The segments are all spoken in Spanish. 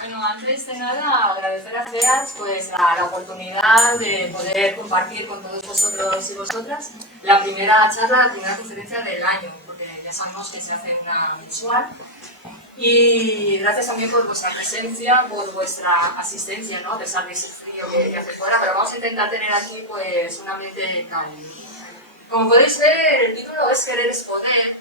Bueno, antes de nada, agradecer a Feas pues, la oportunidad de poder compartir con todos vosotros y vosotras la primera charla, la primera conferencia del año, porque ya sabemos que se hace una mensual. Y gracias también por vuestra presencia, por vuestra asistencia, ¿no? A pesar de ese frío que hace fuera, pero vamos a intentar tener aquí pues, un ambiente cálido. Como podéis ver, el título es Querer es Poder,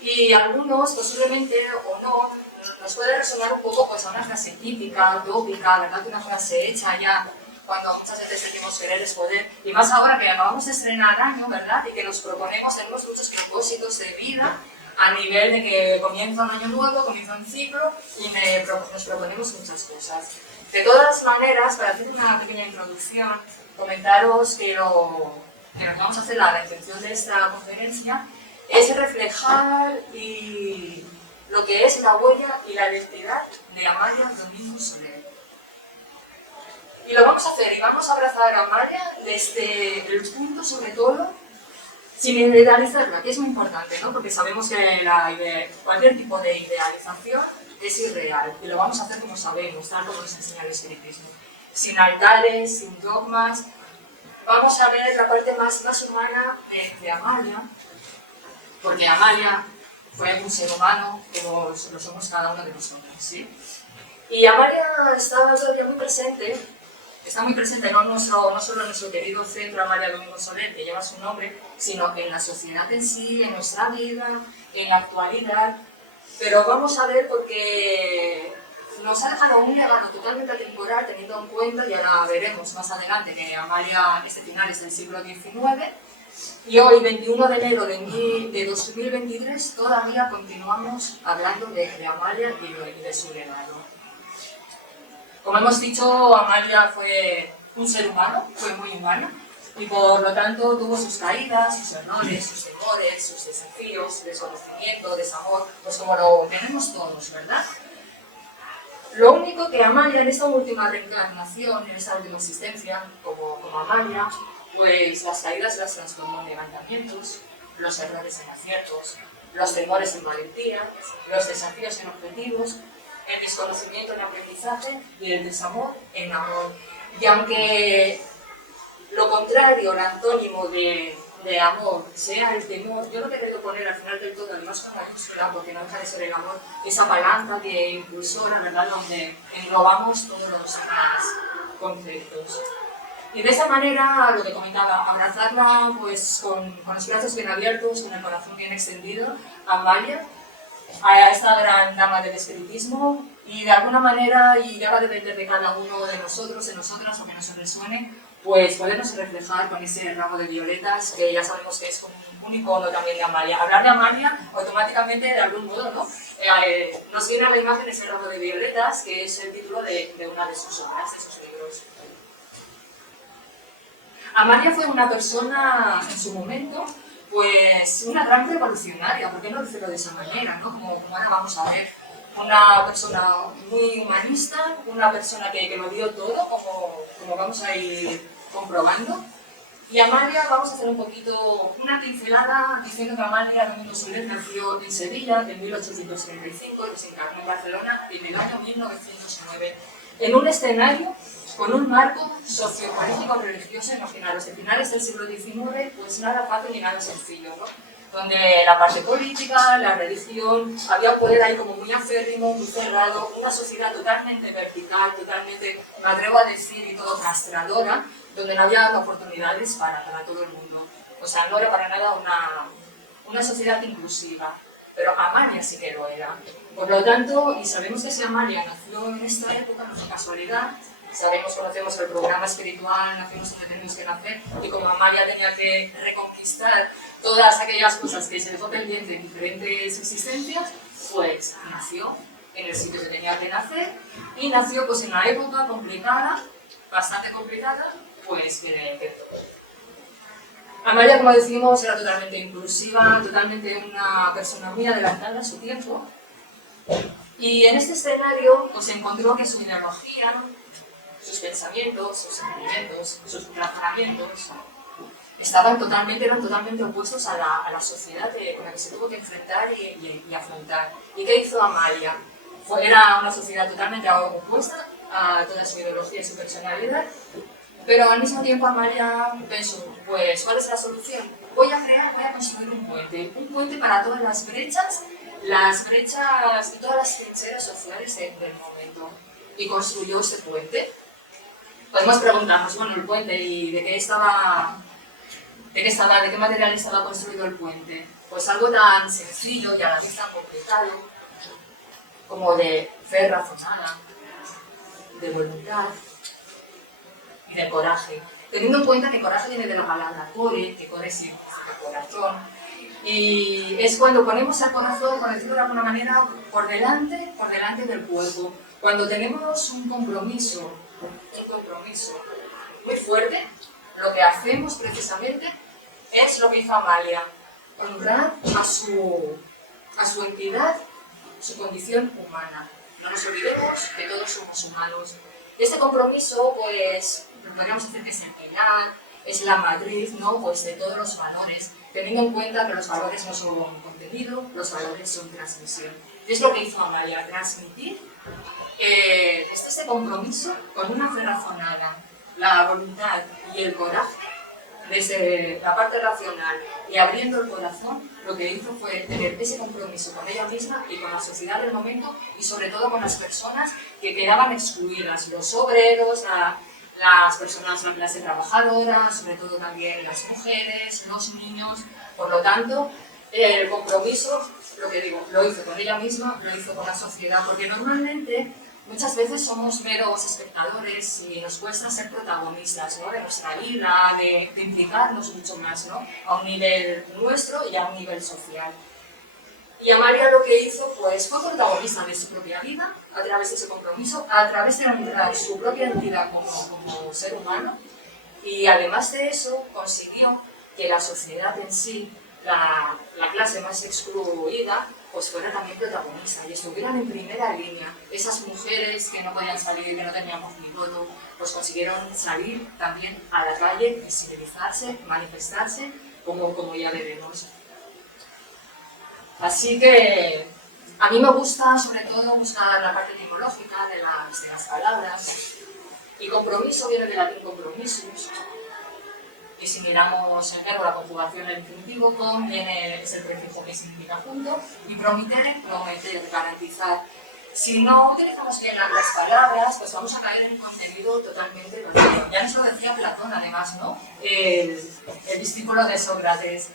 y algunos, posiblemente o no, nos puede resonar un poco pues, a una frase típica, tópica, ¿verdad? Que una frase hecha ya cuando muchas veces decimos querer es poder, y más ahora que acabamos de estrenar año, ¿verdad? Y que nos proponemos, tenemos muchos propósitos de vida a nivel de que comienza un año nuevo, comienza un ciclo y nos proponemos muchas cosas. De todas maneras, para hacer una pequeña introducción, comentaros que lo que nos vamos a hacer, la intención de esta conferencia, es reflejar lo que es la huella y la identidad de Amalia Domingo Soler. Y lo vamos a hacer, y vamos a abrazar a Amalia desde el punto, sobre todo, sin idealizarla, que es muy importante, ¿no? Porque sabemos que cualquier tipo de idealización es irreal, y lo vamos a hacer como sabemos, tal como nos enseña el espiritismo. Sin altares, sin dogmas. Vamos a ver la parte más humana de Amalia, porque Amalia fue un ser humano como lo somos cada uno de nosotros, ¿sí? Y Amalia está todavía muy presente, no solo en nuestro querido centro Amalia Domingo Soler, que lleva su nombre, sino en la sociedad en sí, en nuestra vida, en la actualidad. Pero vamos a ver porque nos ha dejado un legado totalmente atemporal, teniendo en cuenta, y ahora veremos más adelante, que Amalia este final es del siglo XIX, y hoy, 21 de enero de 2023, todavía continuamos hablando de Amalia y de su legado. Como hemos dicho, Amalia fue un ser humano, fue muy humana, y por lo tanto tuvo sus caídas, sus errores, sus temores, sus desafíos, desconocimiento, desamor, pues como lo tenemos todos, ¿verdad? Lo único que Amalia en esta última reencarnación, en esta última existencia, como Amalia, pues las caídas las transformó en levantamientos, los errores en aciertos, los temores en valentía, los desafíos en objetivos, el desconocimiento en aprendizaje y el desamor en amor. Y aunque lo contrario, el antónimo de amor, sea el temor, yo lo que quiero poner al final del todo, además con mayúscula, porque no deja de ser el amor, esa palanca que impulsora, ¿verdad?, donde englobamos todos los demás conceptos. Y de esa manera, lo que comentaba, abrazarla pues, con los brazos bien abiertos, con el corazón bien extendido, a Amalia, a esta gran dama del espiritismo, y de alguna manera, y ya va a depender de cada uno de nosotros, de nosotras, o que nos resuene, pues podernos reflejar con ese ramo de violetas, que ya sabemos que es un icono también de Amalia. Hablar de Amalia, automáticamente, de algún modo, ¿no? Nos viene a la imagen ese ramo de violetas, que es el título de una de sus obras, de sus libros. Amalia fue una persona, en su momento, pues una gran revolucionaria, ¿por qué no decirlo de esa manera, ¿no? Como ahora vamos a ver, una persona muy humanista, una persona que lo dio todo, como vamos a ir comprobando. Y Amalia, vamos a hacer un poquito una pincelada diciendo que Amalia Domingo Soler nació en Sevilla en 1835 y se encarnó en Barcelona en el año 1909, en un escenario con un marco sociopolítico religioso. Imaginaros, de finales del siglo XIX, pues nada fácil ni nada sencillo, ¿no? Donde la parte política, la religión, había un poder ahí como muy aférrimo, muy cerrado, una sociedad totalmente vertical, totalmente, me atrevo a decir, y todo castradora, donde no había oportunidades para todo el mundo. O sea, no era para nada una sociedad inclusiva, pero Amalia sí que lo era. Por lo tanto, y sabemos que si Amalia nació en esta época, no fue casualidad, conocemos el programa espiritual, nacimos donde tenemos que nacer, y como Amalia tenía que reconquistar todas aquellas cosas que se dejó pendiente en diferentes existencias, pues nació en el sitio que tenía que nacer, y nació pues en una época complicada, bastante complicada, pues que Amalia, como decimos, era totalmente inclusiva, totalmente una persona muy adelantada a su tiempo, y en este escenario pues encontró que su ideología, sus pensamientos, sus sentimientos, sus razonamientos eran totalmente opuestos a la sociedad con la que se tuvo que enfrentar y afrontar. ¿Y qué hizo Amalia? Era una sociedad totalmente opuesta a toda su ideología y su personalidad, pero al mismo tiempo Amalia pensó, pues, ¿cuál es la solución? Voy a construir un puente para todas las brechas y todas las trincheras sociales del momento. Y construyó ese puente. Podemos preguntarnos, bueno, el puente, ¿y de qué material estaba construido el puente? Pues algo tan sencillo y a la vez tan complicado, como de fe razonada, de voluntad y de coraje. Teniendo en cuenta que coraje viene de la palabra core, que core significa corazón, y es cuando ponemos al corazón, por decirlo de alguna manera, por delante del cuerpo. Cuando tenemos un compromiso muy fuerte, lo que hacemos precisamente es lo que hizo Amalia, honrar a su entidad, su condición humana. No nos olvidemos que todos somos humanos. Este compromiso, pues, podríamos decir que es el pilar, es la matriz, ¿no? Pues de todos los valores, teniendo en cuenta que los valores no son contenido, los valores son transmisión. Y es lo que hizo Amalia, transmitir este compromiso con una fe razonada, la voluntad y el coraje, desde la parte racional y abriendo el corazón. Lo que hizo fue tener ese compromiso con ella misma y con la sociedad del momento, y sobre todo con las personas que quedaban excluidas, los obreros, las personas de la clase trabajadora, sobre todo también las mujeres, los niños. Por lo tanto, el compromiso, lo que digo, lo hizo con ella misma, lo hizo con la sociedad, porque normalmente muchas veces somos meros espectadores y nos cuesta ser protagonistas, ¿no? De nuestra vida, de implicarnos mucho más, ¿no? A un nivel nuestro y a un nivel social. Y Amalia lo que hizo, pues, fue protagonista de su propia vida, a través de ese compromiso, a través de su propia identidad como ser humano, y además de eso consiguió que la sociedad en sí, la clase más excluida, pues fuera también protagonista y estuvieran en primera línea. Esas mujeres que no podían salir, que no tenían voz ni voto, pues consiguieron salir también a la calle, visibilizarse, manifestarse, como ya veremos. Así que a mí me gusta sobre todo buscar la parte etimológica de las palabras. Y compromiso viene del latín compromisus, y si miramos el verbo, la conjugación del infinitivo, es el prefijo que significa junto, y promitere, prometer, garantizar. Si no utilizamos bien las palabras, pues vamos a caer en un contenido totalmente vacío. Ya nos lo decía Platón, además, ¿no? El discípulo de Sócrates.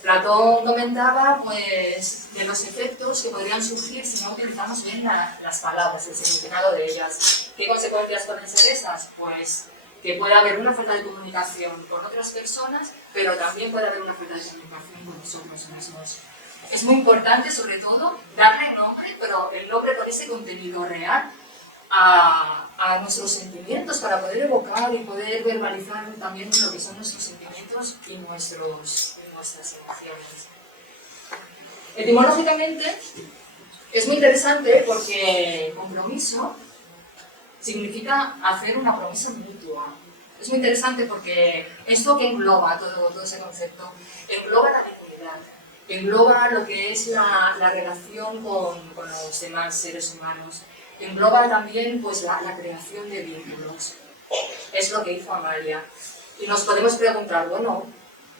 Platón comentaba, pues, de los efectos que podrían surgir si no utilizamos bien las palabras, el significado de ellas. ¿Qué consecuencias pueden ser esas? Pues que puede haber una falta de comunicación con otras personas, pero también puede haber una falta de comunicación con nosotros mismos. Es muy importante, sobre todo, darle nombre, pero el nombre con ese contenido real a nuestros sentimientos, para poder evocar y poder verbalizar también lo que son nuestros sentimientos y nuestras emociones. Etimológicamente, es muy interesante porque compromiso significa hacer una promesa mutua. Es muy interesante porque esto que engloba todo ese concepto, engloba la dignidad, engloba lo que es la relación con los demás seres humanos, engloba también, pues, la creación de vínculos. Es lo que hizo Amalia. Y nos podemos preguntar, bueno,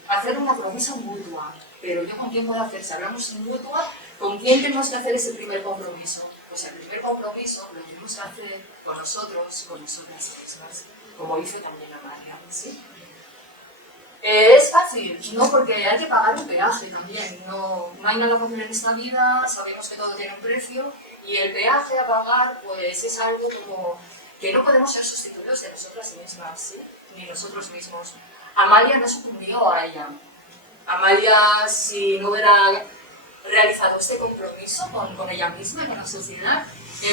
hacer una promesa mutua, pero ¿yo con quién puedo hacer? Si hablamos de mutua, ¿con quién tenemos que hacer ese primer compromiso? Pues el primer compromiso lo tenemos que hacer con nosotros, con nosotras mismas, como hizo también Amalia, ¿sí? Es fácil, no, porque hay que pagar un peaje también. No hay nada fácil en esta vida, sabemos que todo tiene un precio, y el peaje a pagar, pues, es algo como que no podemos ser sustituidos de nosotras mismas, ¿sí? Ni nosotros mismos. Amalia no sucumbió a ella. Amalia, si no hubiera realizado este compromiso con ella misma y con la sociedad,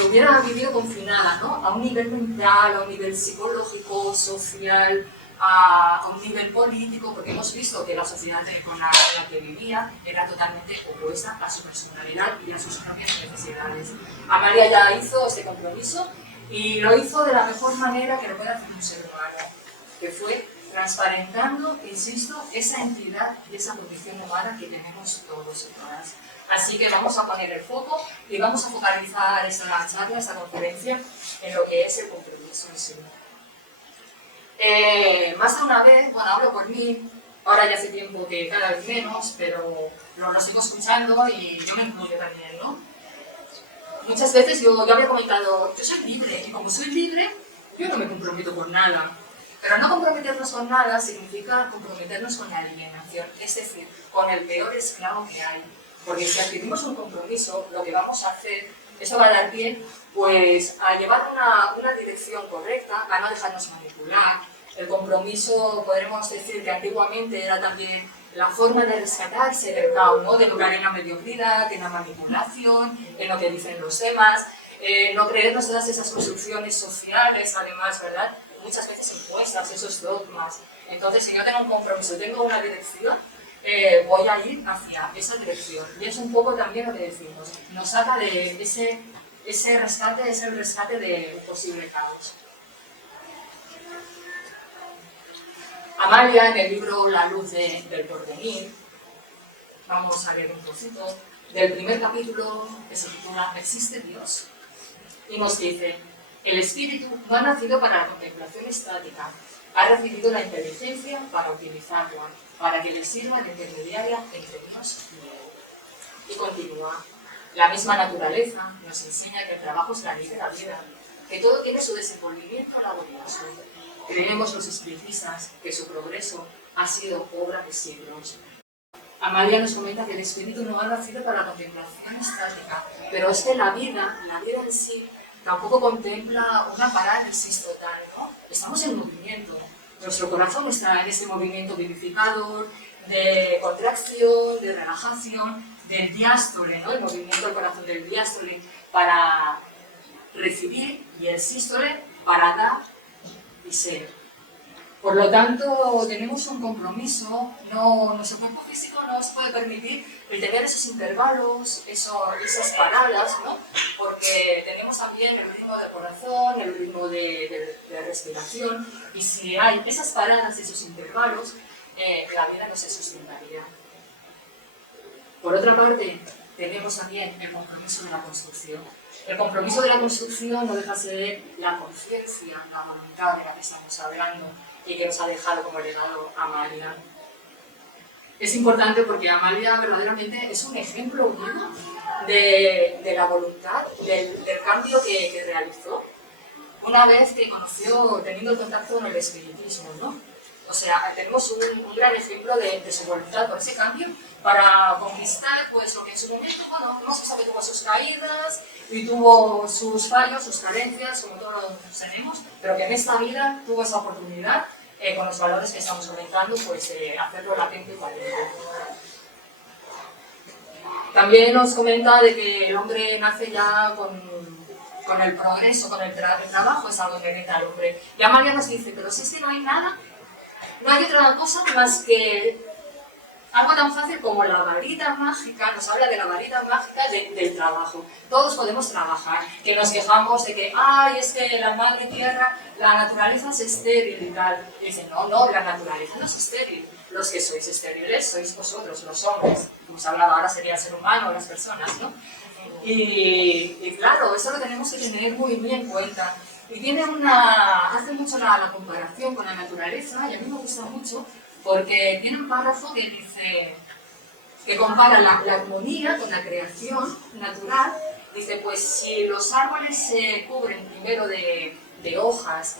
hubiera vivido confinada, ¿no? A un nivel mental, a un nivel psicológico, social, a un nivel político, porque hemos visto que la sociedad con la que vivía era totalmente opuesta a su personalidad y a sus propias necesidades. Amalia ya hizo este compromiso y lo hizo de la mejor manera que lo puede hacer un ser humano, que fue transparentando, insisto, esa entidad y esa condición humana que tenemos todos y todas. Así que vamos a poner el foco y vamos a focalizar esa charla, esa conferencia, en lo que es el compromiso en sí. Más de una vez, bueno, hablo por mí, ahora ya hace tiempo que cada vez menos, pero lo sigo escuchando y yo me incluyo también, ¿no? Muchas veces yo había comentado, yo soy libre, y como soy libre, yo no me comprometo con nada. Pero no comprometernos con nada significa comprometernos con la alienación, es decir, con el peor esclavo que hay. Porque si adquirimos un compromiso, lo que vamos a hacer, eso va a dar pie pues, a llevar una dirección correcta, a no dejarnos manipular. El compromiso, podremos decir que antiguamente era también la forma de rescatarse del caos, ¿no? De no caer en la mediocridad, en la manipulación, en lo que dicen los demás, no creernos todas esas construcciones sociales, además, ¿verdad? Muchas veces impuestas, esos dogmas. Entonces, si yo tengo un compromiso, tengo una dirección, voy a ir hacia esa dirección. Y es un poco también lo que decimos, nos saca de ese rescate, es el rescate de un posible caos. Amalia, en el libro La luz del porvenir, vamos a leer un trocito del primer capítulo que se titula ¿Existe Dios? Y nos dice, el espíritu no ha nacido para la contemplación estática, ha recibido la inteligencia para utilizarla, para que le sirva de intermediaria entre Dios y él. Y continúa, la misma naturaleza nos enseña que el trabajo es la ley de la vida, que todo tiene su desenvolvimiento laborioso. Creemos los espiritistas que su progreso ha sido obra de siglos. Amalia nos comenta que el espíritu no ha nacido para la contemplación estática, pero es que la vida en sí, tampoco contempla una parálisis total, ¿no? Estamos en movimiento. Nuestro corazón está en ese movimiento vivificador, de contracción, de relajación, del diástole, ¿no? El movimiento del corazón del diástole para recibir y el sístole para dar y ser. Por lo tanto, tenemos un compromiso, nuestro cuerpo físico no nos puede permitir el tener esos intervalos, esas paradas, ¿no? Porque tenemos también el ritmo del corazón, el ritmo de respiración, y si hay esas paradas, esos intervalos, la vida no se sustentaría. Por otra parte, tenemos también el compromiso de la construcción. El compromiso de la construcción no deja de ser la conciencia, la voluntad de la que estamos hablando y que nos ha dejado como legado Amalia. Es importante porque Amalia verdaderamente es un ejemplo vivo de la voluntad, del cambio que realizó una vez que conoció, teniendo contacto con el espiritismo, ¿no? O sea, tenemos un gran ejemplo de su voluntad por ese cambio para conquistar pues, lo que en su momento, bueno, no se sabe, tuvo sus caídas y tuvo sus fallos, sus carencias, como todos tenemos, pero que en esta vida tuvo esa oportunidad, con los valores que estamos comentando, pues hacerlo latente y valiente. También nos comenta de que el hombre nace ya con el progreso, con el trabajo, es algo inherente al hombre. Y Amalia nos dice, pero si es que no hay nada, no hay otra cosa más que algo tan fácil como la varita mágica, nos habla de la varita mágica del trabajo. Todos podemos trabajar, que nos quejamos de que, ay, es que la madre tierra, la naturaleza es estéril y tal. Y dicen, no, la naturaleza no es estéril. Los que sois estériles sois vosotros, los hombres. Como se hablaba ahora sería el ser humano, las personas, ¿no? Y claro, eso lo tenemos que tener muy en cuenta. Y hace mucho la comparación con la naturaleza, y a mí me gusta mucho, porque tiene un párrafo que dice, que compara la armonía con la creación natural. Dice, pues si los árboles se cubren primero de hojas,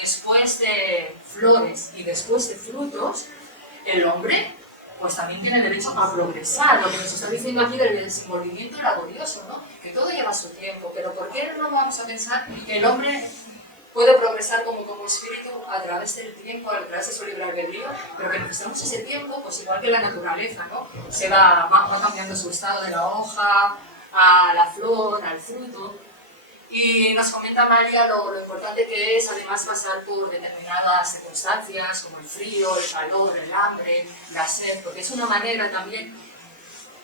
después de flores y después de frutos, el hombre pues también tiene derecho a progresar. Lo que nos está diciendo aquí del desenvolvimiento laborioso, ¿no? Que todo lleva su tiempo, pero ¿por qué no vamos a pensar que el hombre puede progresar como espíritu a través del tiempo, a través de su libre albedrío, pero que necesitamos ese tiempo, pues igual que la naturaleza, ¿no? Va cambiando su estado de la hoja a la flor, al fruto. Y nos comenta María lo importante que es además pasar por determinadas circunstancias como el frío, el calor, el hambre, la sed, porque es una manera también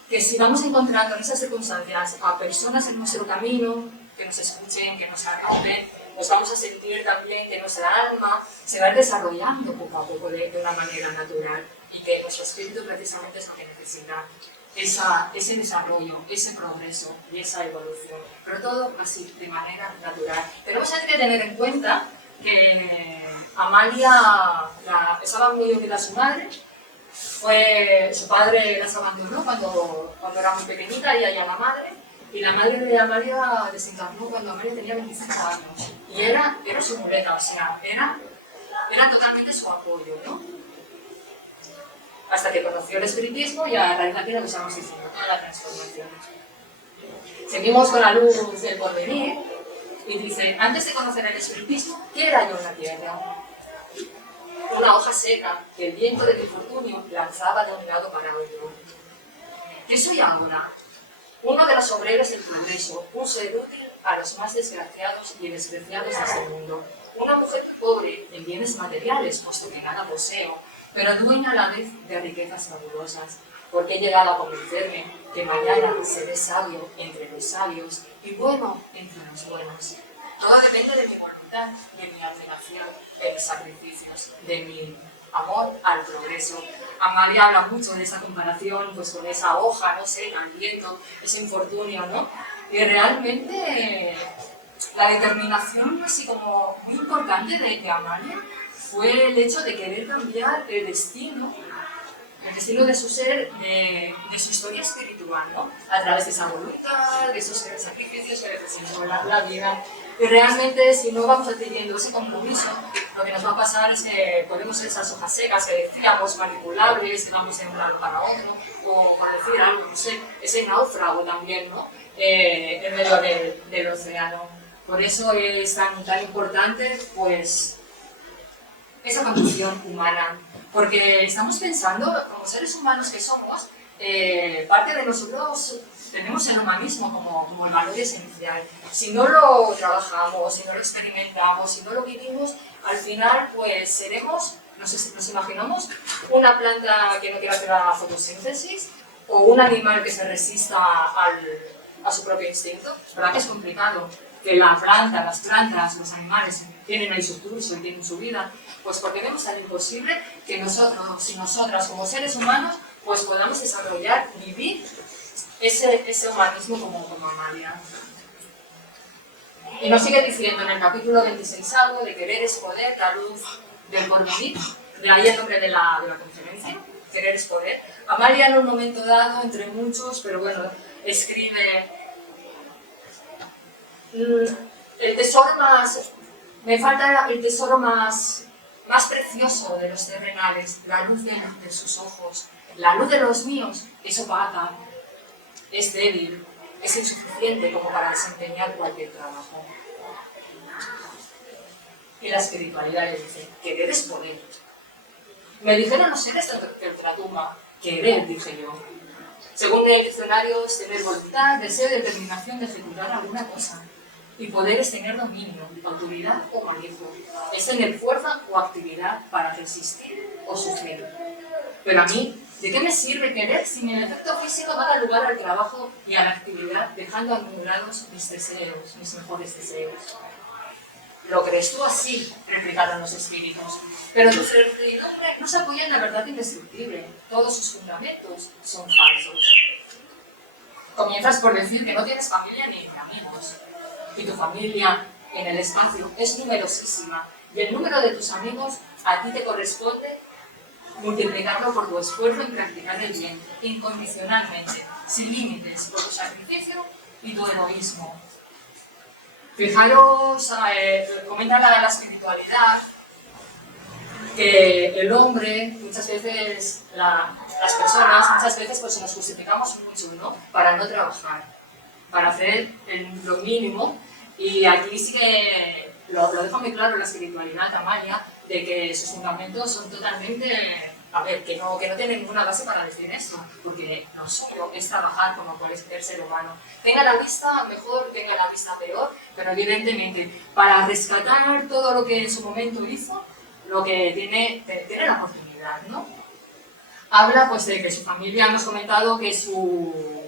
que si vamos encontrando en esas circunstancias a personas en nuestro camino, que nos escuchen, que nos arropen, nos vamos a sentir también que nuestra alma se va desarrollando poco a poco de una manera natural y que nuestro espíritu precisamente es lo que necesita. Ese desarrollo, ese progreso y esa evolución, pero todo así, de manera natural. Tenemos que tener en cuenta que Amalia estaba muy unida a su madre, su padre las abandonó cuando era muy pequeñita, ella ya la madre, y la madre de Amalia desencarnó cuando Amalia tenía 25 años, y era su muleta, o sea, era totalmente su apoyo, ¿no? Hasta que conoció el espiritismo y a raíz de aquí lo que estamos diciendo, toda la transformación. Seguimos con la luz del porvenir y dice, antes de conocer el espiritismo, ¿qué era yo en la tierra? Una hoja seca que el viento del infortunio lanzaba de un lado para otro. ¿Qué soy ahora? Uno de los obreros del progreso, un ser útil a los más desgraciados y despreciados de este mundo. Una mujer pobre en bienes materiales, puesto que nada poseo, pero dueña a la vez de riquezas fabulosas, porque he llegado a convencerme que mañana seré sabio entre los sabios y bueno entre los buenos. Todo depende de mi voluntad, de mi abnegación, de mis sacrificios, de mi amor al progreso. Amalia habla mucho de esa comparación pues, con esa hoja, no sé, el viento, ese infortunio, ¿no? Y realmente la determinación así como muy importante de Amalia fue el hecho de querer cambiar el destino de su ser, de su historia espiritual, ¿no? A través de esa voluntad, de esos sacrificios que representó la vida. Y realmente, si no vamos adquiriendo ese compromiso, lo que nos va a pasar es que podemos ser esas hojas secas que decíamos, manipulables, que vamos de un lado para otro, o por decir algo, no sé, ese náufrago también, ¿no? En medio del océano. Por eso es tan importante, pues, esa condición humana, porque estamos pensando, como seres humanos que somos, parte de nosotros tenemos el humanismo como el valor esencial. Si no lo trabajamos, si no lo experimentamos, si no lo vivimos, al final pues seremos, nos imaginamos, una planta que no quiera hacer la fotosíntesis o un animal que se resista a su propio instinto. ¿Verdad que es complicado? Que las plantas, los animales tienen ahí su curso y tienen su vida, pues porque vemos tan imposible que nosotros y nosotras como seres humanos pues podamos desarrollar, vivir ese humanismo como Amalia. Y nos sigue diciendo en el capítulo 26 algo de querer es poder, la luz del porvenir, de ahí el nombre de la conferencia, querer es poder. Amalia en un momento dado, entre muchos, pero bueno, escribe el tesoro más, me falta el tesoro más precioso de los terrenales, la luz de sus ojos, la luz de los míos es opaca, es débil, es insuficiente como para desempeñar cualquier trabajo. Y la espiritualidad le dice, querer es poder. Me dijeron los seres de ultratumba, querer, dije yo. Según el diccionario, es tener voluntad, deseo y determinación de ejecutar alguna cosa. Y poder es tener dominio, autoridad o manejo. Es tener fuerza o actividad para resistir o sufrir. Pero a mí, ¿de qué me sirve querer si mi efecto físico va a dar lugar al trabajo y a la actividad, dejando anulados mis deseos, mis mejores deseos? ¿Lo crees tú así?, replicaron los espíritus. Pero tu certidumbre no se apoya en la verdad indestructible. Todos sus fundamentos son falsos. Comienzas por decir que no tienes familia ni amigos. Y tu familia en el espacio es numerosísima. Y el número de tus amigos a ti te corresponde multiplicarlo por tu esfuerzo en practicar el bien, incondicionalmente, sin límites, por tu sacrificio y tu egoísmo. Fijaros, comenta la espiritualidad, que el hombre, muchas veces, las personas, muchas veces pues nos justificamos mucho, ¿no? Para no trabajar, para hacer lo mínimo. Y aquí sí que lo deja muy claro la espiritualidad, Amalia, de que sus fundamentos son totalmente, a ver, que no tienen ninguna base para decir eso, porque lo suyo es trabajar como cualquier ser humano. Tenga la vista mejor, tenga la vista peor, pero evidentemente para rescatar todo lo que en su momento hizo, lo que tiene la oportunidad, ¿no? Habla pues de que su familia, hemos comentado que su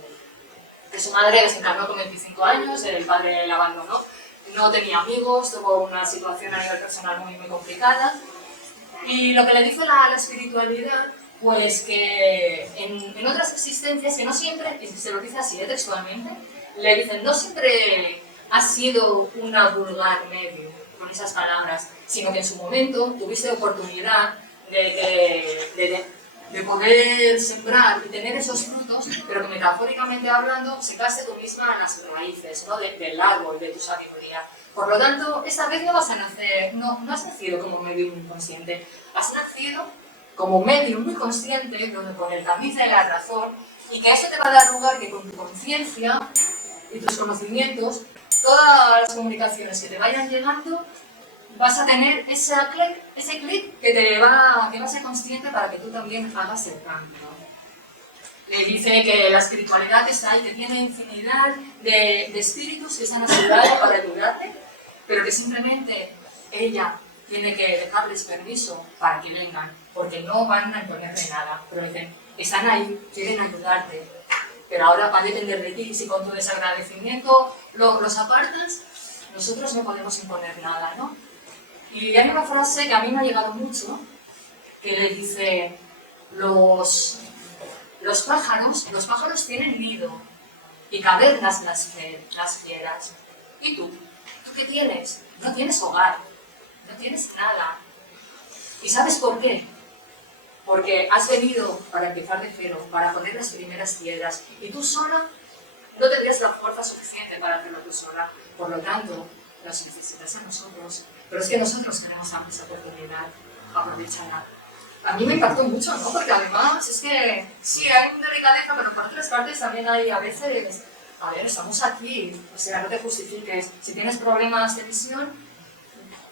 madre desencarnó con 25 años, el padre la abandonó. no tenía amigos, tuvo una situación a nivel personal muy, muy complicada. Y lo que le dice la espiritualidad, pues que en otras existencias, que no siempre, y se lo dice así textualmente, le dicen, no siempre has sido una vulgar medio, con esas palabras, sino que en su momento tuviste oportunidad de poder sembrar y tener esos frutos, pero que metafóricamente hablando secaste tú misma las raíces, ¿no? Del árbol, de tu sabiduría. Por lo tanto, esta vez no vas a nacer, no has nacido como medium inconsciente, has nacido como medium muy consciente, donde con el tamiz de la razón, y que eso te va a dar lugar que con tu conciencia y tus conocimientos, todas las comunicaciones que te vayan llegando, vas a tener ese clic que va a ser consciente para que tú también hagas el cambio. Le dice que la espiritualidad está ahí, que tiene infinidad de espíritus que se han asegurado para ayudarte, pero que simplemente ella tiene que dejarles permiso para que vengan, porque no van a imponerle nada. Pero dicen, están ahí, quieren ayudarte, pero ahora va a depender de ti. Si con tu desagradecimiento los apartas, nosotros no podemos imponer nada, ¿no? Y hay una frase que a mí me ha llegado mucho, que le dice, los pájaros tienen nido y cavernas las fieras. ¿Y tú? ¿Tú qué tienes? No tienes hogar, no tienes nada. ¿Y sabes por qué? Porque has venido para empezar de cero, para poner las primeras piedras, y tú sola no tendrías la fuerza suficiente para hacerlo tú sola. Por lo tanto, nos necesitas a nosotros. Pero es que nosotros tenemos esa oportunidad, aprovecharla. A mí me impactó mucho, ¿no? Porque además es que sí, hay una delicadeza, pero por otras partes también hay a veces, a ver, estamos aquí, o sea, no te justifiques. Si tienes problemas de visión,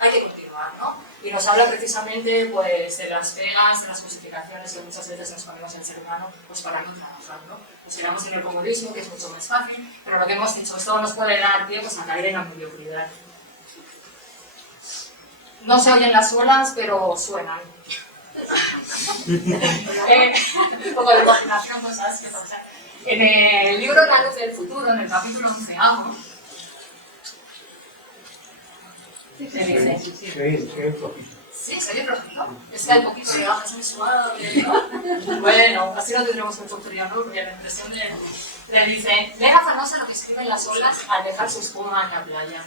hay que continuar, ¿no? Y nos habla precisamente pues, de las pegas, de las justificaciones que muchas veces nos ponemos en el ser humano pues, para no trabajar, ¿no? Nos quedamos en el comodismo, que es mucho más fácil, pero lo que hemos dicho, esto nos puede dar pie pues, a caer en la mediocridad. No se oyen las olas, pero suenan. Un poco de imaginación, cosas que pasan. En el libro La luz del futuro, en el capítulo 11º, se dice... Sí, se oye flojito. Es que hay poquito de bajas en suave, ¿no? Bueno, así no tendremos mucho frío, ¿no? Porque la impresión le dice, deja famosa lo que escriben las olas al dejar su espuma en la playa.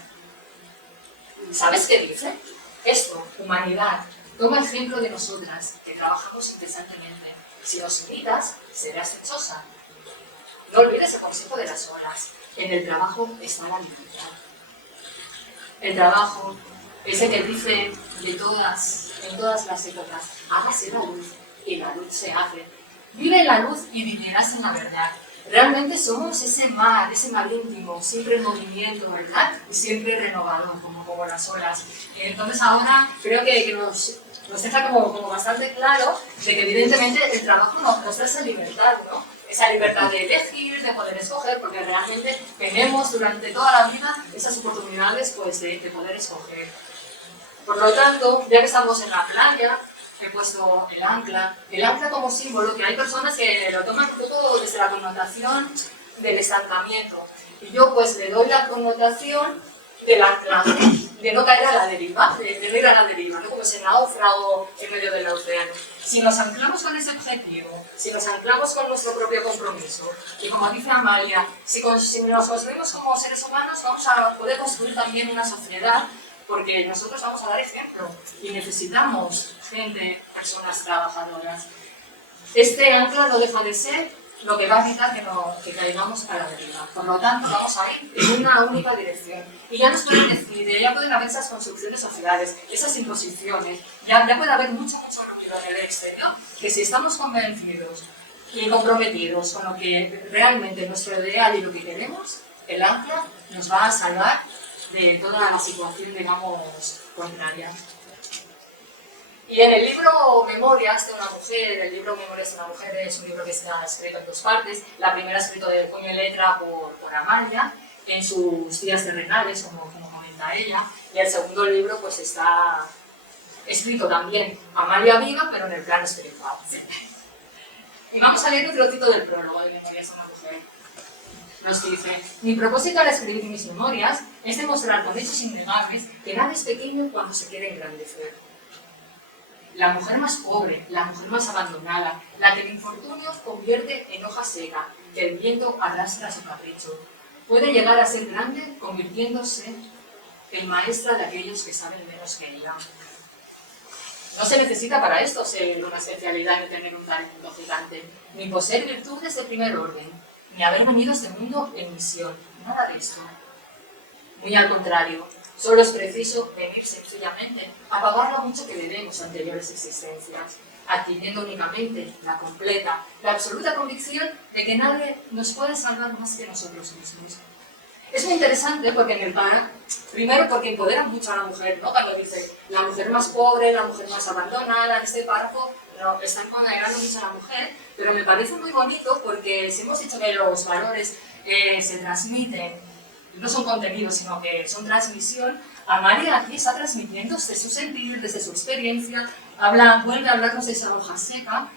¿Sabes qué dice? Esto, humanidad, toma ejemplo de nosotras, que trabajamos incesantemente. Si nos imitas, serás dichosa. No olvides el consejo de las olas. En el trabajo está la libertad. El trabajo es el que dice en todas las épocas, hágase la luz, y la luz se hace. Vive en la luz y vivirás en la verdad. Realmente somos ese mar íntimo, siempre en movimiento, ¿verdad? Y siempre renovador, como las olas. Y entonces ahora creo que nos deja como bastante claro de que evidentemente el trabajo nos da esa libertad, ¿no? Esa libertad de elegir, de poder escoger, porque realmente tenemos durante toda la vida esas oportunidades pues, de poder escoger. Por lo tanto, ya que estamos en la playa, he puesto el ancla como símbolo, que hay personas que lo toman un poco desde la connotación del estancamiento. Y yo pues le doy la connotación del anclaje, de no caer a la deriva, de no ir a la deriva, ¿no? Como ese náufrago en medio del océano. Si nos anclamos con ese objetivo, si nos anclamos con nuestro propio compromiso, y como dice Amalia, si nos construimos como seres humanos, vamos a poder construir también una sociedad, porque nosotros vamos a dar ejemplo y necesitamos personas trabajadoras. Este ancla no deja de ser lo que va a evitar que caigamos a la deriva. Por lo tanto, vamos a ir en una única dirección. Y ya nos pueden decir, ya pueden haber esas construcciones sociales, esas imposiciones, ya puede haber mucho ruido en el exterior, que si estamos convencidos y comprometidos con lo que realmente es nuestro ideal y lo que queremos, el ancla nos va a salvar de toda la situación, digamos, contraria. Y en el libro Memorias de una mujer, el libro Memorias de una mujer es un libro que está escrito en dos partes. La primera escrito de puño y letra por Amalia, en sus días terrenales, como comenta ella. Y el segundo libro pues está escrito también Amalia viva, pero en el plano espiritual. Y vamos a leer un trocito del prólogo de Memorias de una mujer. nos dice: mi propósito al escribir mis memorias es demostrar con hechos innegables que nada es pequeño cuando se quiere engrandecer. La mujer más pobre, la mujer más abandonada, la que el infortunio convierte en hoja seca, que el viento arrastra a su capricho, puede llegar a ser grande convirtiéndose en maestra de aquellos que saben menos que ella. No se necesita para esto ser una especialidad ni tener un talento gigante, ni poseer virtudes de primer orden, ni haber venido a este mundo en misión, nada de esto. Muy al contrario, solo es preciso venir sencillamente a pagar lo mucho que debemos a anteriores existencias, adquiriendo únicamente la completa, la absoluta convicción de que nadie nos puede salvar más que nosotros mismos. Es muy interesante porque en el PAN, primero porque empodera mucho a la mujer, ¿no? Cuando dice la mujer más pobre, la mujer más abandonada, en este párrafo, no, está empoderando mucho a la mujer, pero me parece muy bonito porque si hemos dicho que los valores se transmiten, no son contenidos, sino que son transmisión, Amalia aquí está transmitiendo desde su sentir, desde su experiencia, vuelve a hablarnos de esa hoja seca,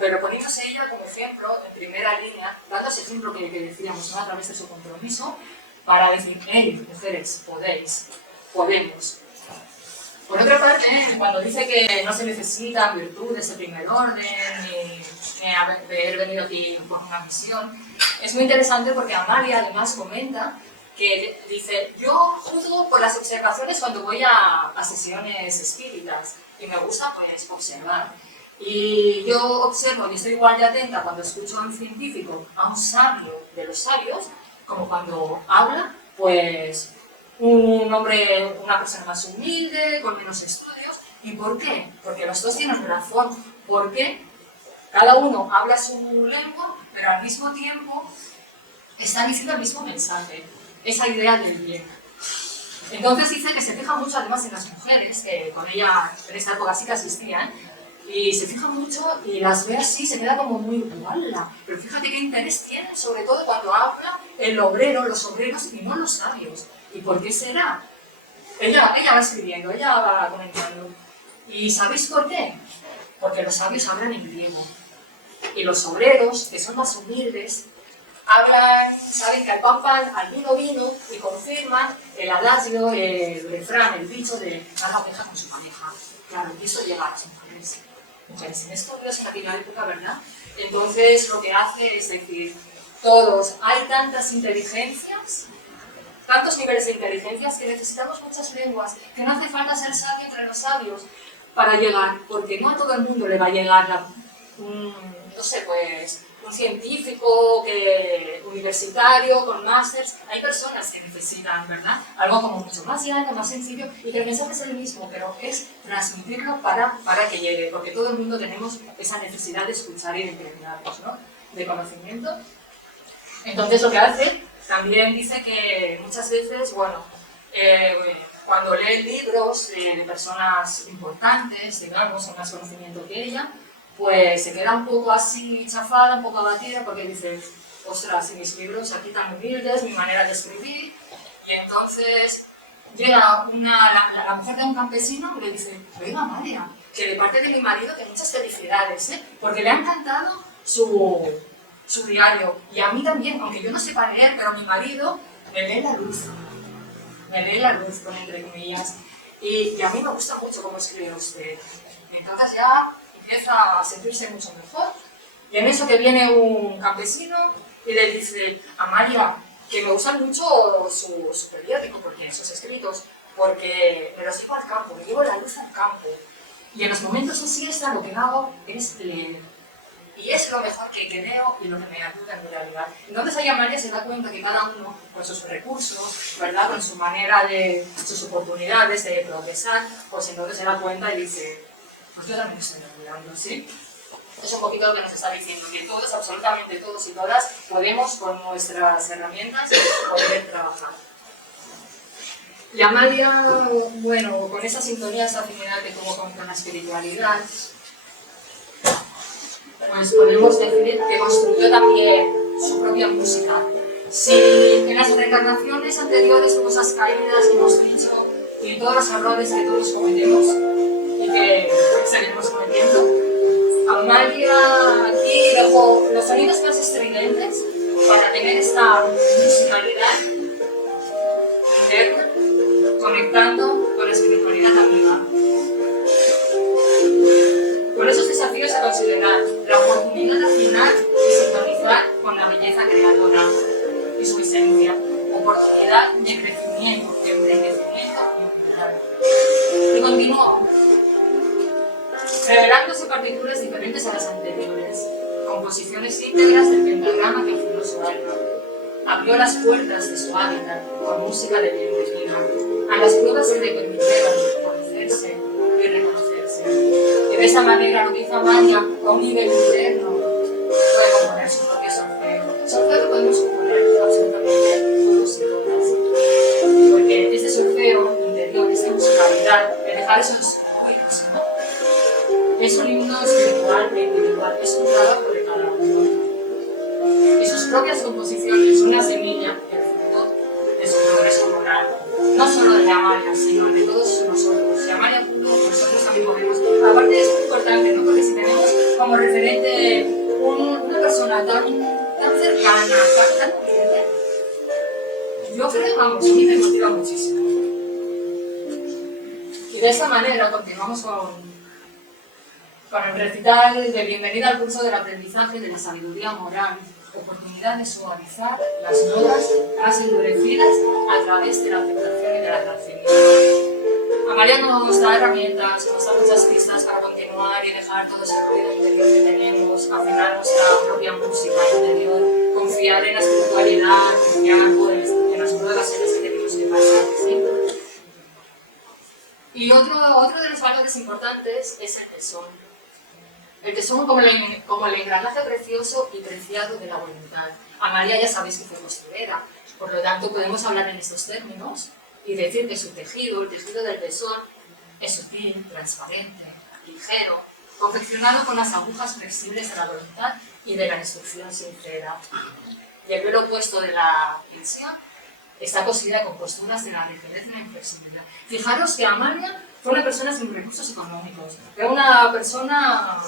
pero poniéndose ella como ejemplo, en primera línea, dando ese ejemplo que decíamos, ¿no? A través de su compromiso, para decir: hey, mujeres, podemos. Por otra parte, cuando dice que no se necesitan virtudes de primer orden, ni haber venido aquí por una misión, es muy interesante porque Amalia además comenta que dice: yo juzgo por las observaciones cuando voy a sesiones espíritas y me gusta pues observar. Y yo observo y estoy igual de atenta cuando escucho a un científico, a un sabio de los sabios, como cuando habla, pues un hombre, una persona más humilde, con menos estudios. ¿Y por qué? Porque los dos tienen razón. Porque cada uno habla su lengua, pero al mismo tiempo están diciendo el mismo mensaje, esa idea del bien. Entonces dice que se fija mucho además en las mujeres, que con ella en esta época sí que asistían, y se fija mucho y las ve así, se queda como muy igual. Pero fíjate qué interés tienen, sobre todo cuando habla el obrero, los obreros y no los sabios. ¿Y por qué será? Ella va escribiendo, ella va comentando. ¿Y sabéis por qué? Porque los sabios hablan en griego. Y los obreros, que son más humildes, saben que al pan, al vino, y confirman el adagio, el refrán, el dicho de cada oveja con su pareja. Claro, y eso llega a las mujeres. Mujeres sin estudios en aquella época, ¿verdad? Entonces lo que hace es decir: todos, hay tantas inteligencias, tantos niveles de inteligencias, que necesitamos muchas lenguas, que no hace falta ser sabio entre los sabios para llegar, porque no a todo el mundo le va a llegar un científico universitario con másters. Hay personas que necesitan, ¿verdad? Algo como mucho más llano, más sencillo, y que el mensaje es el mismo, pero es transmitirlo para que llegue, porque todo el mundo tenemos esa necesidad de escuchar y de impregnarnos, ¿no? De conocimiento. Entonces lo que hace, también dice que muchas veces, cuando lee libros de personas importantes, digamos, con más conocimiento que ella, pues se queda un poco así chafada, un poco abatida, porque dice: ostras, y mis libros aquí tan humildes, mi manera de escribir. Y entonces llega la mujer de un campesino y le dice: oiga, María, que de parte de mi marido que muchas felicidades, porque le ha encantado su diario. Y a mí también, aunque yo no sepa leer, pero mi marido me lee la luz, con entre comillas. Y a mí me gusta mucho cómo escribe usted. Y entonces ya empieza a sentirse mucho mejor. Y en eso que viene un campesino y le dice: Amalia, que me gusta mucho su periódico, porque sus escritos, porque me los llevo al campo, me llevo la luz al campo. Y en los momentos de siesta lo que hago es leer. Y es lo mejor que leo y lo que me ayuda en mi realidad. Entonces ahí Amalia se da cuenta que cada uno, con sus recursos, ¿verdad? Con su manera sus oportunidades de progresar, pues entonces se da cuenta y dice: pues yo también estoy ayudando, ¿sí? Es un poquito lo que nos está diciendo, que todos, absolutamente todos y todas, podemos con nuestras herramientas poder trabajar. Y Amalia, con esa sintonía, esa afinidad que tuvo con la espiritualidad, pues podemos decir que construyó también su propia música. Si en las reencarnaciones anteriores, cosas caídas, hemos dicho, y todos los errores que todos cometemos y que seguimos cometiendo, Amalia aquí dejó los sonidos más estridentes para tener esta musicalidad interna, conectando con la espiritualidad amiga. Por esos desafíos se considera la oportunidad de afinar y sintonizar con la belleza creadora y su esencia, oportunidad de crecimiento, de enriquecimiento cultural. Y continuó, revelándose partituras diferentes a las anteriores, composiciones íntegras del pentagrama que afirmó su alma. Abrió las puertas de su hábitat con música de bienvenida a las pruebas que le permitieron conocerse y reconocerse. Y de esa manera lo que hizo Amalia a un nivel interno puede componer su propio solfeo. Solfeo que podemos componer absolutamente todos y todas. Porque este solfeo interior, esta musicalidad, de dejar esos ruidos, ¿no? Es un himno espiritual e individual, es un trabajo de cada uno. Y sus propias composiciones son una semilla del fruto de su progreso moral, no solo de Amalia, sino de todos nosotros. Si Amalia pudo, nosotros también podemos. Aparte es muy importante, ¿no? Porque si tenemos como referente una persona tan cercana, tan querida, yo creo, vamos, a mí me motiva muchísimo. Y de esa manera continuamos con el recital de bienvenida al curso del aprendizaje de la sabiduría moral, oportunidad de suavizar las notas más endurecidas a través de la aceptación y de la transcendida. Amalia nos da herramientas, nos da muchas pistas para continuar y dejar todo ese ruido interior que tenemos, afinar nuestra propia música interior, confiar en la espiritualidad, confiar pues, en las pruebas en las que tenemos que pasar, ¿sí? Y otro de los valores importantes es el tesón. El tesón como el engranaje precioso y preciado de la voluntad. Amalia ya sabéis que fue costurera, por lo tanto podemos hablar en estos términos y decir que su tejido, el tejido del tesón, es sutil, transparente, ligero, confeccionado con las agujas flexibles de la voluntad y de la instrucción sincera. Y el velo opuesto de la tensión está cosida con posturas de la rigidez y la inflexibilidad. Fijaros que Amalia fue una persona sin recursos económicos, era una persona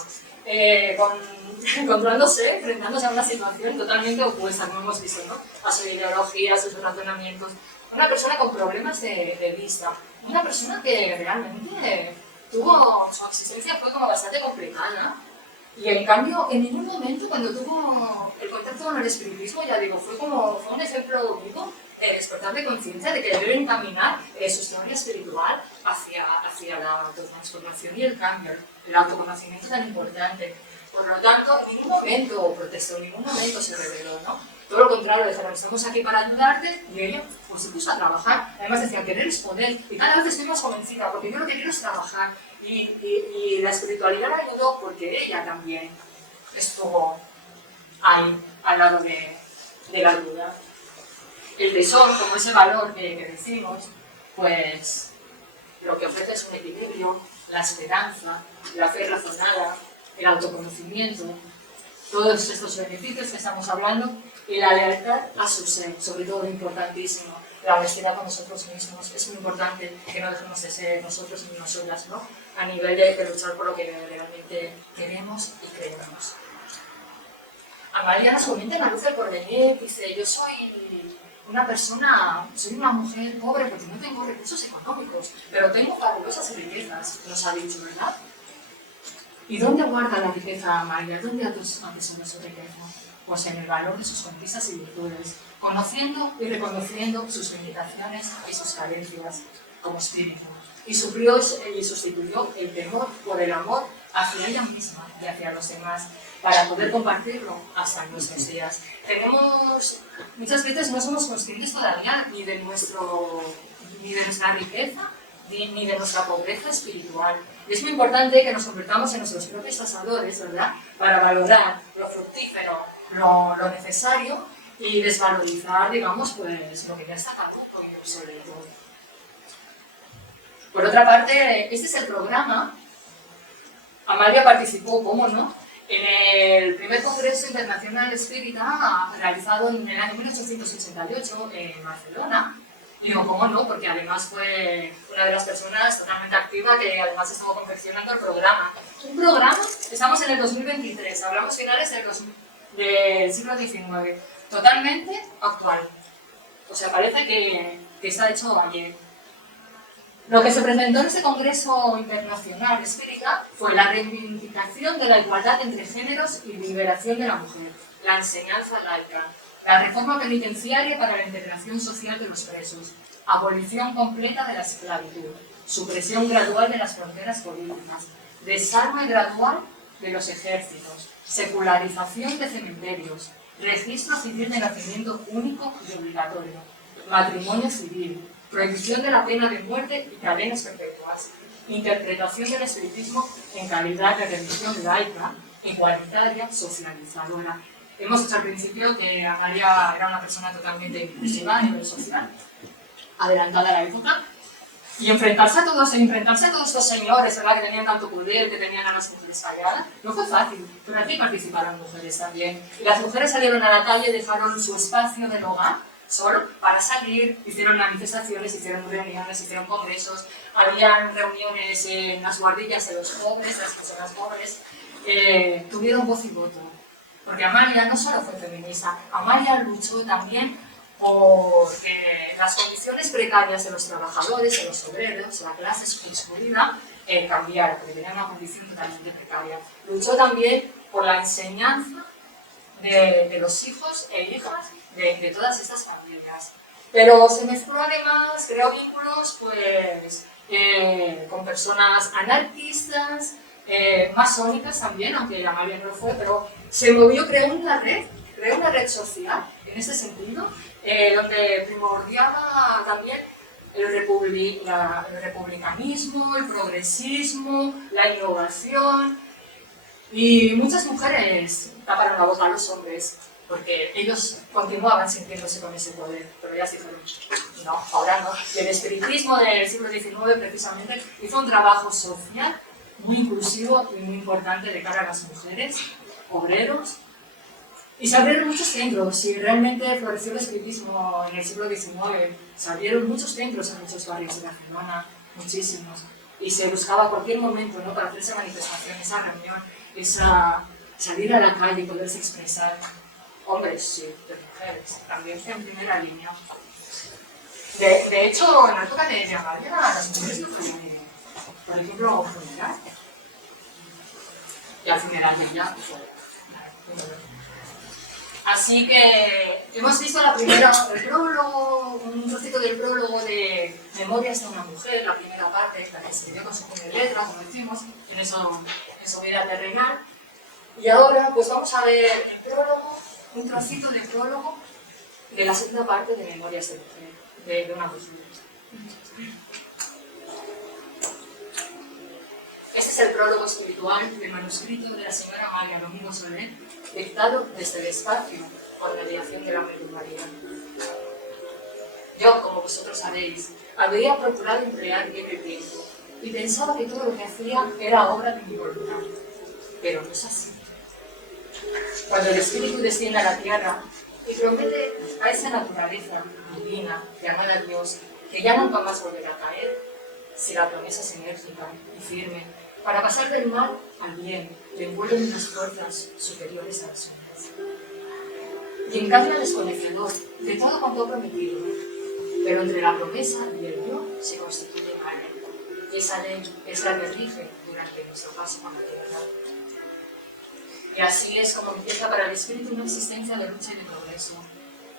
encontrándose, enfrentándose a una situación totalmente opuesta, como hemos visto, ¿no? A su ideología, a sus razonamientos. Una persona con problemas de vista, una persona que realmente tuvo, su existencia fue como bastante complicada. Y en cambio, en ningún momento, cuando tuvo el contacto con el espiritismo, ya digo, fue un ejemplo vivo de despertar de conciencia de que debe encaminar su historia espiritual hacia la transformación y el cambio, el autoconocimiento tan importante. Por lo tanto, en ningún momento protestó, en ningún momento se rebeló, ¿no? Todo lo contrario, dijeron, estamos aquí para ayudarte, y ella pues, se puso a trabajar. Además decía, querer es poder, y cada vez estoy más convencida, porque yo lo que quiero es trabajar. Y la espiritualidad la ayudó porque ella también estuvo ahí, al lado de la ayuda. El tesón, como ese valor que decimos, pues lo que ofrece es un equilibrio, la esperanza, la fe razonada, el autoconocimiento, todos estos beneficios que estamos hablando, y la lealtad a su ser, sobre todo importantísimo, la honestidad con nosotros mismos. Es muy importante que no dejemos de ser nosotros ni nosotras, ¿no? A nivel de luchar por lo que realmente queremos y creemos. Amalia nos comenta en la luz del porvenir, dice, yo soy una mujer pobre porque no tengo recursos económicos, pero tengo fabulosas riquezas, nos ha dicho, ¿verdad? ¿Y dónde guarda la riqueza Amalia? ¿Dónde atesora su riqueza? Pues en el valor de sus conquistas y virtudes, conociendo y reconociendo sus limitaciones y sus carencias como espíritu. Y suplió y sustituyó el temor por el amor hacia ella misma y hacia los demás, para poder compartirlo hasta en nuestros días. Muchas veces no somos conscientes todavía ni de nuestra riqueza, ni de nuestra pobreza espiritual. Y es muy importante que nos convirtamos en nuestros propios tasadores, ¿verdad? Para valorar lo fructífero, lo necesario y desvalorizar, digamos, pues lo que ya está caduco y obsoleto. Por otra parte, este es el programa. Amalia participó, ¿cómo no?, en el primer Congreso Internacional Espírita realizado en el año 1888 en Barcelona. Y digo, ¿cómo no?, porque además fue una de las personas totalmente activa que además estuvo confeccionando el programa. Un programa, estamos en el 2023, hablamos finales del siglo XIX. totalmente actual. O sea, parece que está hecho ayer. Lo que se presentó en este Congreso Internacional Espírita fue la reivindicación de la igualdad entre géneros y liberación de la mujer, la enseñanza laica, la reforma penitenciaria para la integración social de los presos, abolición completa de la esclavitud, supresión gradual de las fronteras políticas, desarme gradual de los ejércitos, secularización de cementerios, registro civil de nacimiento único y obligatorio, matrimonio civil, prohibición de la pena de muerte y cadenas perpetuas, interpretación del espiritismo en calidad de religión laica, igualitaria, socializadora. Hemos dicho al principio que Amalia era una persona totalmente inclusiva a nivel social, adelantada a la época, y enfrentarse a todos estos señores, ¿verdad?, que tenían tanto poder, que tenían a las mujeres calladas, no fue fácil, pero aquí participaron mujeres también. Y las mujeres salieron a la calle, dejaron su espacio del hogar solo para salir, hicieron manifestaciones, hicieron reuniones, hicieron congresos, habían reuniones en las guardillas de los pobres, de las personas pobres, tuvieron voz y voto. Porque Amalia no solo fue feminista, Amalia luchó también por las condiciones precarias de los trabajadores, de los obreros, la clase excluida, cambiara, porque tenía una condición totalmente precaria. Luchó también por la enseñanza de los hijos e hijas de todas estas familias. Pero se mezcló además, creó vínculos pues, con personas anarquistas, masónicas también, aunque Amalia no lo fue, pero se movió, creó una red social en ese sentido, donde primordiaba también el republicanismo, el progresismo, la innovación, y muchas mujeres taparon la boca a los hombres porque ellos continuaban sintiéndose con ese poder, pero ellas dijeron, no, ahora no. Y el espiritismo del siglo XIX precisamente hizo un trabajo social muy inclusivo y muy importante de cara a las mujeres, obreros, y se abrieron muchos centros, y realmente floreció el espiritismo en el siglo XIX. Se abrieron muchos centros en muchos barrios de Barcelona, muchísimos, y se buscaba cualquier momento, ¿no?, para hacer esa manifestación, esa reunión, salir a la calle y poderse expresar. Hombres, sí, de mujeres, también en primera línea. De hecho, en la época de Amalia, las mujeres, por ejemplo, funeral. Y al funeral de ella, así que hemos visto el prólogo, un trocito del prólogo de Memorias de una mujer, la primera parte, la que se dio con su puño de letra, como decimos, en su vida terrenal. Y ahora pues vamos a ver el prólogo, un trocito del prólogo de la segunda parte de Memorias de mujer, de una mujer. Este es el prólogo espiritual del manuscrito de la señora Amalia Domingo Soler, dictado desde el espacio por mediación de la Virgen María. Yo, como vosotros sabéis, había procurado emplear bien el tiempo y pensaba que todo lo que hacía era obra de mi voluntad, pero no es así. Cuando el Espíritu desciende a la tierra y promete a esa naturaleza divina de amar a Dios que ya nunca más volverá a caer, si la promesa es enérgica y firme, para pasar del mal al bien, le envuelven unas fuerzas superiores a las mías. Y encarna desconocedor de todo cuanto ha prometido, pero entre la promesa y el yo se constituye una ley, y esa ley es la que rige durante nuestro paso por la tierra. Y así es como empieza para el espíritu una existencia de lucha y de progreso.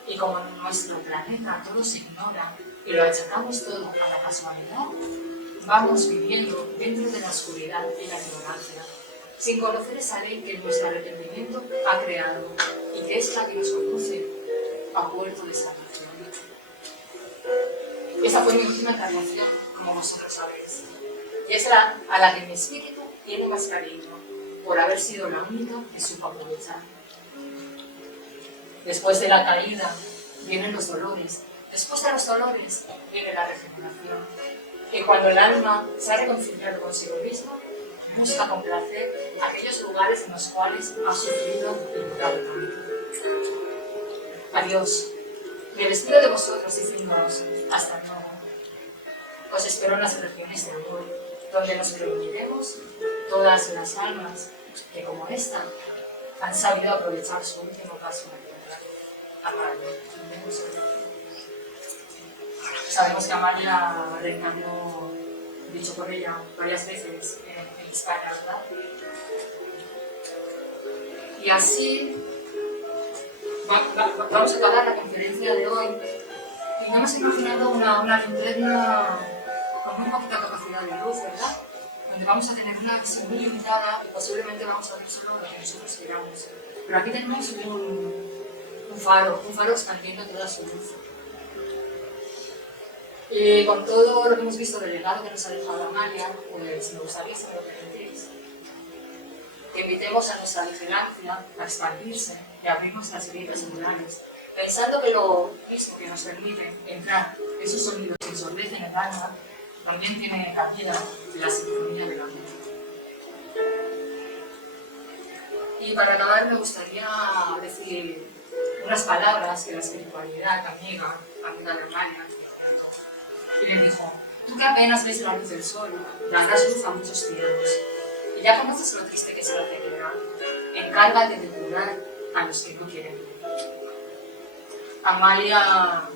Y como en nuestro planeta todo se ignora y lo achacamos todo a la casualidad, vamos viviendo dentro de la oscuridad y la ignorancia, sin conocer esa ley que nuestro arrepentimiento ha creado y que es la que nos conduce a puerto de salvación. Esa fue mi última encarnación, como vosotros sabéis, y es a la que mi espíritu tiene más cariño, por haber sido la única que supo aprovechar. Después de la caída vienen los dolores, después de los dolores viene la regeneración. Y cuando el alma se ha reconciliado consigo misma, busca complacer aquellos lugares en los cuales ha sufrido y lucrado tanto. Adiós. Y el espíritu de vosotros decimos hasta luego. Os espero en las regiones de amor, donde nos reuniremos todas las almas que, como esta, han sabido aprovechar su último paso en la tierra. Amalia. Sabemos que Amalia reencarnó, dicho por ella, varias veces en España, ¿verdad? Y así vamos a acabar la conferencia de hoy y nos hemos imaginado una linterna con muy poquita capacidad de luz, ¿verdad? Donde vamos a tener una visión muy limitada y posiblemente vamos a ver solo lo que nosotros queramos. Pero aquí tenemos un faro expandiendo toda su luz. Y con todo lo que hemos visto del legado que nos ha dejado Amalia, pues me gustaría, si me lo permitís, que invitemos a nuestra vigilancia a expandirse y abrirnos las heridas singulares, pensando que lo mismo que nos permite entrar esos sonidos que ensordecen el alma, también tiene cabida en la sinfonía de la vida. Y para acabar me gustaría decir unas palabras que la espiritualidad amiga de Amalia, y le dijo: tú que apenas ves la luz del sol, darás luz a muchos ciegos, y ya conoces lo triste que es la ceguera, encárgate de curar a los que no quieren ver. Amalia,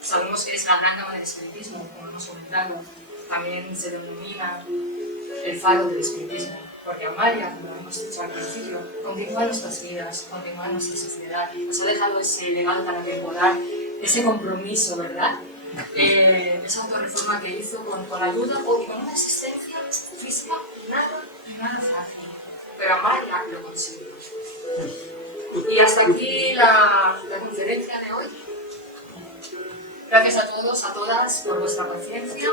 sabemos que es la gran dama del espiritismo, como hemos comentado, también se denomina el faro del espiritismo, porque Amalia, como hemos dicho al principio, continúa nuestras vidas, continúa nuestra sociedad, nos ha dejado ese legado tan atemporal, ese compromiso, ¿verdad? Esa autorreforma que hizo con ayuda y con una existencia física nada fácil. Pero Amalia lo consiguió. Y hasta aquí la conferencia de hoy. Gracias a todos, a todas por vuestra paciencia.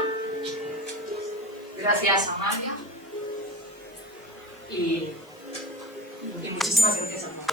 Gracias, Amalia. Y muchísimas gracias a todos.